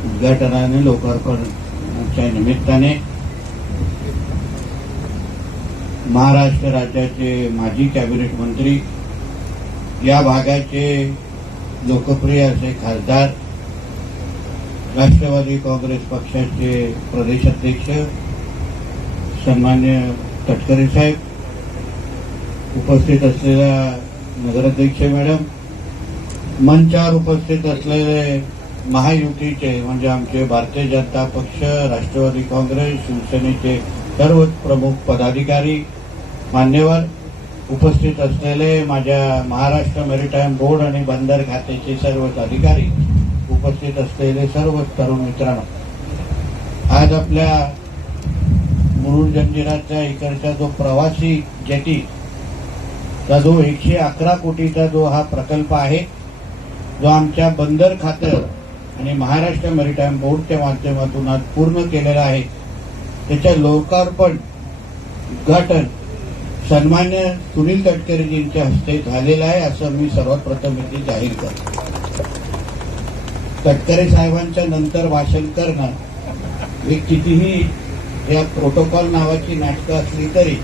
उद्घाटनाने लोकार्पणाच्या निमित्ताने महाराष्ट्र राज्याचे माजी कॅबिनेट मंत्री, या भागाचे लोकप्रिय असे खासदार, राष्ट्रवादी काँग्रेस पक्षाचे प्रदेशाध्यक्ष सन्मान्य तटकरे साहेब, उपस्थित असलेल्या नगराध्यक्ष मॅडम, मंचावर उपस्थित असलेले महायुतीचे म्हणजे आमचे भारतीय जनता पक्ष, राष्ट्रवादी काँग्रेस, शिवसेनेचे सर्व प्रमुख पदाधिकारी, मान्यवर, उपस्थित असलेले माझ्या महाराष्ट्र मेरीटाईम बोर्ड आणि बंदर खात्याचे सर्वच अधिकारी, उपस्थित असलेले सर्व तरुण मित्रांनो, आज आपल्या मुरुड जंजिराच्या इकडचा जो प्रवासी जेटीचा जो 111 कोटीचा जो हा प्रकल्प आहे, जो आमच्या बंदर खातं आणि महाराष्ट्र मेरीटाईम बोर्डच्या माध्यमातून आज पूर्ण केलेला आहे, त्याच्या लोकार्पण उद्घाटन सन्मान्य सुनील तटकरेजींच्या हस्ते झालेलं आहे, असं मी सर्वात प्रथम इथे जाहीर करतो. तटकरे साहेबांच्या नंतर भाषण करणं हे कितीही या प्रोटोकॉल नावाची नाटकं असली तरी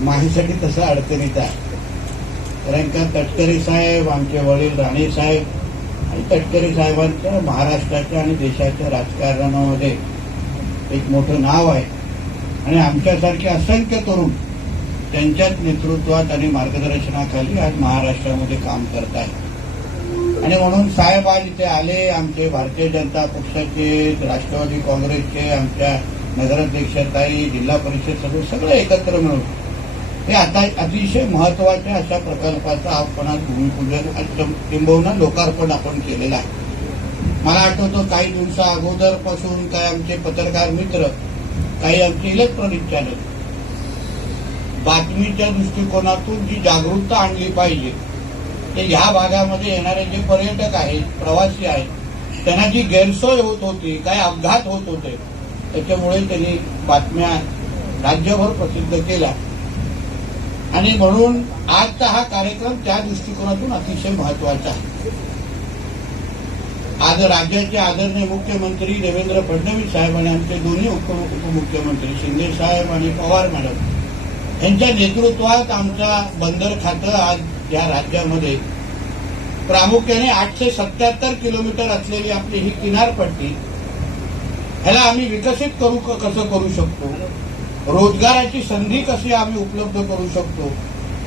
माझ्यासाठी तसं अडचणीचं आहे. कारण का तटकरे साहेब, आमचे वडील राणे साहेब आणि तटकरे साहेबांचं महाराष्ट्राच्या आणि देशाच्या राजकारणामध्ये एक मोठं नाव आहे आणि आमच्यासारखे असंख्य तरुण त्यांच्याच नेतृत्वात आणि मार्गदर्शनाखाली आज महाराष्ट्रामध्ये काम करत आहेत. आणि म्हणून साहेब आज इथे आले, आमचे भारतीय जनता पक्षाचे, राष्ट्रवादी काँग्रेसचे, आमच्या नगराध्यक्षताई, जिल्हा परिषद सदस्य सगळे एकत्र मिळून हे आता अतिशय महत्वाच्या अशा प्रकल्पाचं आपण आज भूमिपूजन किंबहुना लोकार्पण आपण केलेलं आहे. मला आठवतं काही दिवसा अगोदरपासून काही आमचे पत्रकार मित्र, काही आमचे इलेक्ट्रॉनिक चॅनल बातमीच्या दृष्टिकोनातून जी जागरूकता आणली पाहिजे, ते ह्या भागामध्ये येणारे जे पर्यटक आहेत, प्रवासी आहेत, त्यांना जी गैरसोय होत होती, काही अपघात होत होते, त्याच्यामुळे त्यांनी बातम्या राज्यभर प्रसिद्ध केल्या. आणि म्हणून आजचा हा कार्यक्रम त्या दृष्टिकोनातून अतिशय महत्वाचा आहे. आज राज्याचे आदरणीय मुख्यमंत्री देवेंद्र फडणवीस साहेब आणि आमचे दोन्ही उपमुख्यमंत्री शिंदे साहेब आणि पवार मॅडम यांच्या नेतृत्वात आमचा बंदर खातं आज या राज्यामध्ये प्रामुख्याने 877 किलोमीटर असलेली आपली ही किनारपट्टी, ह्याला आम्ही विकसित कसं करू शकतो, रोजगाराची संधी कशी आम्ही उपलब्ध करू शकतो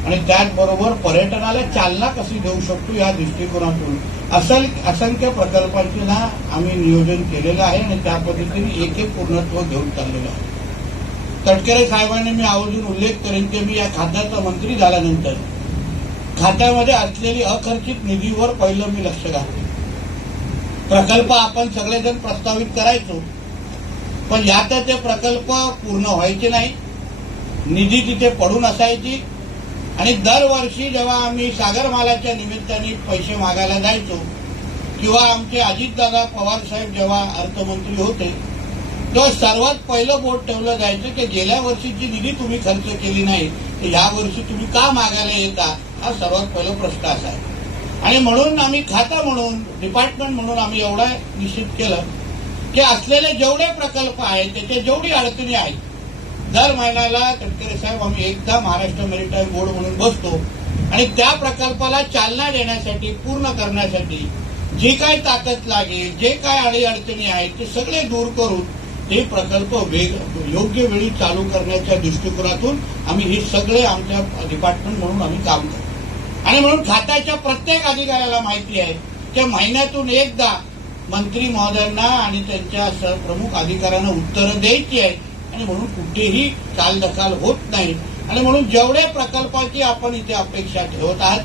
आणि त्याचबरोबर पर्यटनाला चालना कशी देऊ शकतो, या दृष्टिकोनातून असंख्य प्रकल्पांचे ना आम्ही नियोजन केलेलं आहे आणि त्या पद्धतीने एक एक पूर्णत्व घेऊन चाललेलं आहे. तटकरे साहेबांनी मी आवर्जून उल्लेख करेन की मी या खात्याचा मंत्री झाल्यानंतर खात्यामध्ये असलेली अखर्चित निधीवर पहिलं मी लक्ष घालतो. प्रकल्प आपण सगळेजण प्रस्तावित करायचो, पण यात ते प्रकल्प पूर्ण व्हायचे नाही, निधी तिथे पडून असायची आणि दरवर्षी जेव्हा आम्ही सागरमालाच्या निमित्ताने पैसे मागायला जायचो किंवा आमचे अजितदादा पवार साहेब जेव्हा अर्थमंत्री होते, तेव्हा सर्वात पहिलं बोट ठेवलं जायचं की गेल्या वर्षीची निधी तुम्ही खर्च केली नाही, तर या वर्षी तुम्ही का मागायला येता, हा सर्वात पहिला प्रश्न असा आहे. आणि म्हणून आम्ही खाता म्हणून, डिपार्टमेंट म्हणून आम्ही एवढा निश्चित केलं की असलेले जेवढे प्रकल्प आहेत, त्याच्या जेवढी अडचणी आहेत, दर महिन्याला तटकरे साहेब आम्ही एकदा महाराष्ट्र मेरीटाईम बोर्ड म्हणून बसतो आणि त्या प्रकल्पाला चालना देण्यासाठी, पूर्ण करण्यासाठी जी काय ताकद लागेल, जे काय अडीअडचणी आहेत, ते सगळे दूर करून ते प्रकल्प योग्य वेळी चालू करण्याच्या दृष्टिकोनातून आम्ही हे सगळे आमच्या डिपार्टमेंट म्हणून आम्ही काम करतो. आणि म्हणून खात्याच्या प्रत्येक अधिकाऱ्याला माहिती आहे की महिन्यातून एकदा मंत्री महोदयांना आणि त्यांच्या प्रमुख अधिकाऱ्यांना उत्तरं द्यायची आहे आणि म्हणून कुठेही चालढकल होत नाही. आणि म्हणून जेवढे प्रकल्पाची आपण इथे अपेक्षा ठेवत आहात,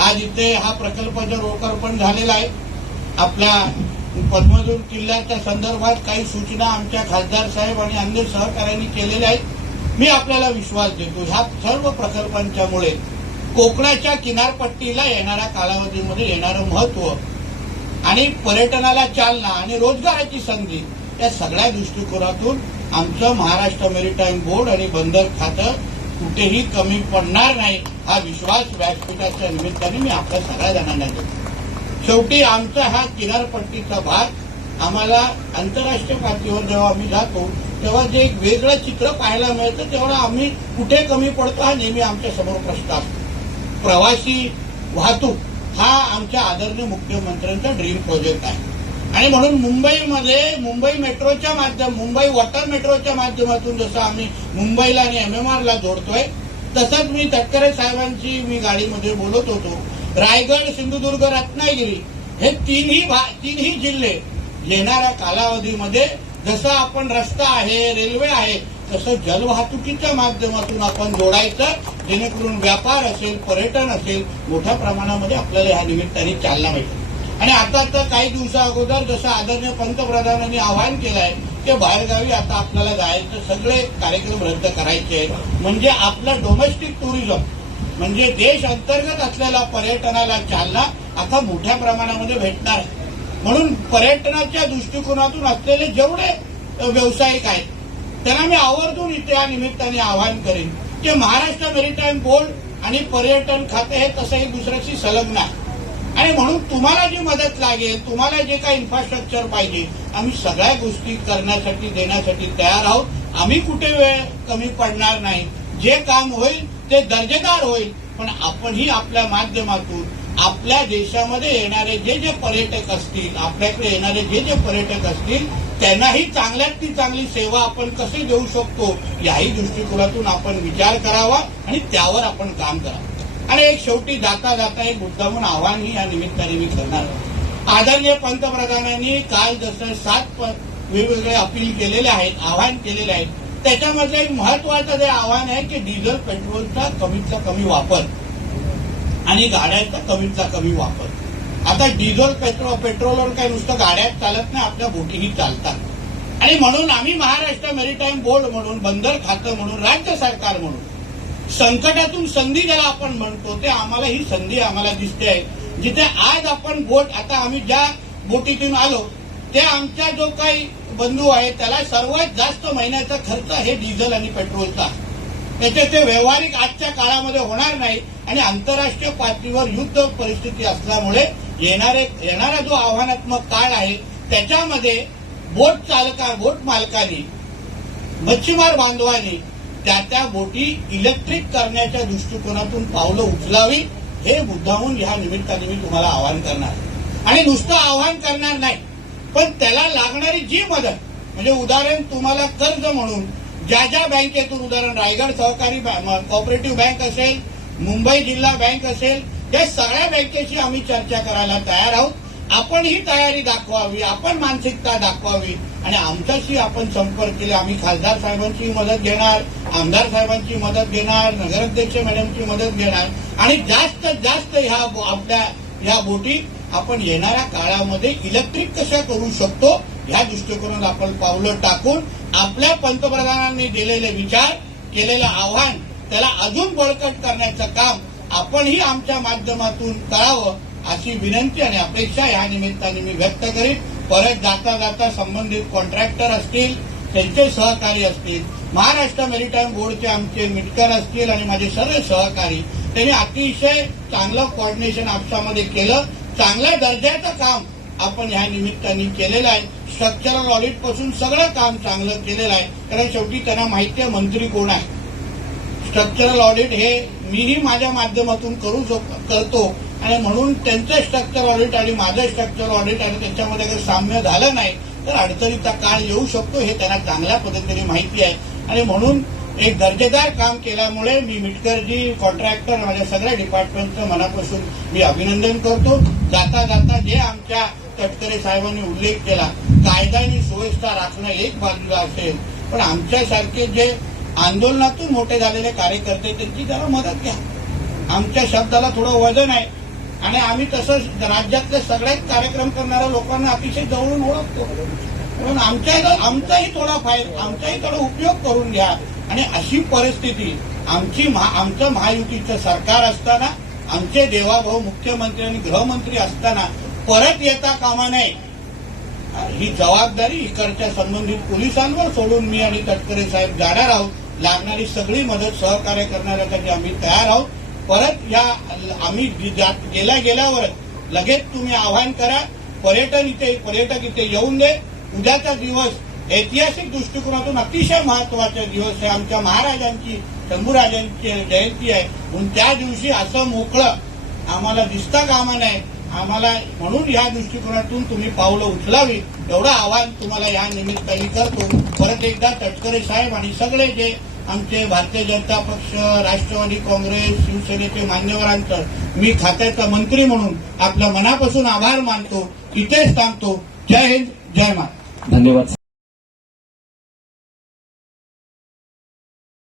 आज इथे हा प्रकल्पाचं लोकार्पण झालेला आहे. आपल्या पद्मदुर्ग किल्ल्याच्या संदर्भात काही सूचना आमच्या खासदार साहेब आणि अन्य सहकाऱ्यांनी केलेल्या आहेत. मी आपल्याला विश्वास देतो, ह्या सर्व प्रकल्पांच्यामुळे कोकणाच्या किनारपट्टीला येणाऱ्या कालावधीमध्ये येणारं महत्व आणि पर्यटनाला चालना आणि रोजगाराची संधी, या सगळ्या दृष्टिकोनातून आमचं महाराष्ट्र मेरीटाईम बोर्ड आणि बंदर खातं कुठेही कमी पडणार नाही, हा विश्वास व्यासपीठाच्या निमित्ताने मी आपल्या सगळ्या जणांना देतो. शेवटी आमचा हा किनारपट्टीचा भाग आम्हाला आंतरराष्ट्रीय पातळीवर जेव्हा आम्ही जातो तेव्हा जे एक वेगळं चित्र पाहायला मिळतं तेवढं आम्ही कुठे कमी पडतो हा नेहमी आमच्या समोर प्रश्न असतो. प्रवासी वाहतूक हा आमच्या आदरणीय मुख्यमंत्र्यांचा ड्रीम प्रोजेक्ट आहे आणि म्हणून मुंबईमध्ये मुंबई वॉटर मेट्रोच्या माध्यमातून जसं आम्ही मुंबईला आणि MMRला जोडतोय तसंच मी तटकरे साहेबांची मी गाडीमध्ये बोलत होतो. रायगड, सिंधुदुर्ग, रत्नागिरी हे तीनही जिल्हे येणाऱ्या कालावधीमध्ये जसं आपण रस्ता आहे, रेल्वे आहे तसं जलवाहतुकीच्या माध्यमातून आपण जोडायचं, जेणेकरून व्यापार असेल, पर्यटन असेल, मोठ्या प्रमाणामध्ये आपल्याला ह्या निमित्ताने चालना मिळते. आणि आता तर काही दिवसा अगोदर जसं आदरणीय पंतप्रधानांनी आवाहन केलं आहे की बाहेरगावी आता आपल्याला जायचं, सगळे कार्यक्रम रद्द करायचे आहेत. म्हणजे आपलं डोमेस्टिक टुरिझम म्हणजे देश अंतर्गत असलेल्या पर्यटनाला चालना आता मोठ्या प्रमाणामध्ये भेटणार आहे. म्हणून पर्यटनाच्या दृष्टिकोनातून असलेले जेवढे व्यावसायिक आहेत त्यांना मी आवर्जून इथे या निमित्ताने आवाहन करेन की महाराष्ट्र मेरीटाईम बोर्ड आणि पर्यटन खाते हे कसं एक दुसऱ्याशी संलग्न आहे आणि म्हणून तुम्हाला जी मदत लागेल, तुम्हाला जे काही इन्फ्रास्ट्रक्चर पाहिजे, आम्ही सगळ्या गोष्टी करण्यासाठी देण्यासाठी तयार आहोत. आम्ही कुठे वेळ कमी पडणार नाही. जे काम होईल ते दर्जेदार होईल, पण आपणही आपल्या माध्यमातून आपल्या देशामध्ये येणारे जे पर्यटक असतील, आपल्याकडे येणारे जे पर्यटक असतील त्यांनाही चांगल्यातली चांगली सेवा आपण कशी देऊ शकतो याही दृष्टिकोनातून आपण विचार करावा आणि त्यावर आपण काम करावं. आणि एक शेवटी जाता जाता एक मुद्दामून आव्हानही या निमित्ताने मी करणार. आदरणीय पंतप्रधानांनी काल जसं 7 वेगवेगळे अपील केलेले आहेत, आवाहन केलेले आहेत, त्याच्यामधलं एक महत्वाचं जे आव्हान आहे की डिझेल पेट्रोलचा कमीतचा कमी वापर आणि गाड्यांचा कमीतचा कमी वापर. आता डिझेल पेट्रोलवर काही नुसतं गाड्याच चालत नाही, आपल्या बोटीही चालतात आणि म्हणून आम्ही महाराष्ट्र मेरीटाईम बोर्ड म्हणून, बंदर खातं म्हणून, राज्य सरकार म्हणून संकटातून संधी ज्याला आपण म्हणतो ते आम्हाला ही संधी आम्हाला दिसते आहे. जिथे आज आपण बोट, आता आम्ही ज्या बोटीतून आलो ते आमच्या जो काही बंधू आहे त्याला सर्वात जास्त महिन्याचा खर्च हे डिझेल आणि पेट्रोलचा. त्याचे ते व्यावहारिक आजच्या काळामध्ये होणार नाही आणि आंतरराष्ट्रीय पातळीवर युद्ध परिस्थिती असल्यामुळे येणारा जो आव्हानात्मक काळ आहे त्याच्यामध्ये बोट मालकांनी, मच्छीमार बांधवांनी त्या बोटी इलेक्ट्रिक करण्याच्या दृष्टिकोनातून पावलं उचलावी हे मुद्दामून ह्या निमित्ताने मी तुम्हाला आवाहन करणार. आणि नुसतं आवाहन करणार नाही, पण त्याला लागणारी जी मदत, म्हणजे उदाहरण तुम्हाला कर्ज म्हणून ज्या बँकेतून, उदाहरण रायगड सहकारी कोऑपरेटिव्ह बँक असेल, मुंबई जिल्हा बँक असेल, या सगळ्या बँकेशी आम्ही चर्चा करायला तयार आहोत. आपण ही तयारी दाखवावी, आपण मानसिकता दाखवावी आणि आमच्याशी आपण संपर्क केले. आम्ही खासदार साहेबांची मदत घेणार, आमदार साहेबांची मदत घेणार, नगराध्यक्ष मॅडमची मदत घेणार आणि जास्तीत जास्त ह्या बोटी आपण येणाऱ्या काळामध्ये इलेक्ट्रिक कशा करू शकतो ह्या दृष्टिकोनात आपण पावलं टाकून आपल्या पंतप्रधानांनी दिलेले विचार, केलेलं आव्हान त्याला अजून बळकट करण्याचं काम आपणही आमच्या माध्यमातून करावं अशी विनंती आणि अपेक्षा या निमित्ताने मी व्यक्त करीन. परत जाता जाता संबंधित कॉन्ट्रॅक्टर असतील, त्यांचे सहकारी असतील, महाराष्ट्र मेरीटाईम बोर्डचे आमचे मिटकर असतील आणि माझे सर्व सहकारी, त्यांनी अतिशय चांगलं कोऑर्डिनेशन आपसामध्ये केलं. चांगल्या दर्जाचं काम आपण ह्या निमित्ताने केलेलं आहे. स्ट्रक्चरल ऑडिट पासून सगळं काम चांगलं केलेलं आहे. कारण शेवटी त्यांना माहिती आहे मंत्री कोण आहे. स्ट्रक्चरल ऑडिट हे मीही माझ्या माध्यमातून करतो आणि म्हणून त्यांचं स्ट्रक्चर ऑडिट आणि माझं स्ट्रक्चर ऑडिट आणि त्याच्यामध्ये जर साम्य झालं नाही तर अडचणीचा काळ येऊ शकतो हे त्यांना चांगल्या पद्धतीने माहिती आहे. आणि म्हणून एक दर्जेदार काम केल्यामुळे मी मिटकरजी, कॉन्ट्रॅक्टर, माझ्या सगळ्या डिपार्टमेंटचं मनापासून मी अभिनंदन करतो. जाता जाता जे आमच्या तटकरे साहेबांनी उल्लेख केला, कायदा आणि सुव्यवस्था राखणं एक बाजूला असेल, पण आमच्यासारखे जे आंदोलनातून मोठे झालेले कार्यकर्ते त्यांची जरा मदत घ्या. आमच्या शब्दाला थोडं वजन आहे आणि आम्ही तसंच राज्यातले सगळ्याच कार्यक्रम करणाऱ्या लोकांना अतिशय जवळून ओळखतो. म्हणून आमचाही थोडा उपयोग करून घ्या. आणि अशी परिस्थिती आमचं महायुतीचं सरकार असताना, आमचे देवाभाऊ मुख्यमंत्री आणि गृहमंत्री असताना परत येता कामा नये. ही जबाबदारी इकडच्या संबंधित पोलिसांवर सोडून मी आणि तटकरे साहेब जाणार आहोत. लागणारी सगळी मदत सहकार्य करण्यासाठी आम्ही तयार आहोत. परत आम्ही गेल्यावरच लगेच तुम्ही आवाहन करा पर्यटक इथे येऊन दे. उद्याचा दिवस ऐतिहासिक दृष्टिकोनातून अतिशय महत्वाचा दिवस आहे. आमच्या महाराजांची शंभूराजांची जयंती आहे. म्हणून त्या दिवशी असं मोकळं आम्हाला दिसता कामा नये. आम्हाला म्हणून या दृष्टिकोनातून तुम्ही पावलं उचलावी एवढं आवाहन तुम्हाला या निमित्ताने करतो. परत एकदा तटकरे साहेब आणि सगळे जे आमचे भारतीय जनता पक्ष, राष्ट्रवादी काँग्रेस, शिवसेनेचे मान्यवरांचं मी खात्याचा मंत्री म्हणून आपल्या मनापासून आभार मानतो. इथेच थांबतो. जय हिंद, जय महाराष्ट्र. धन्यवाद.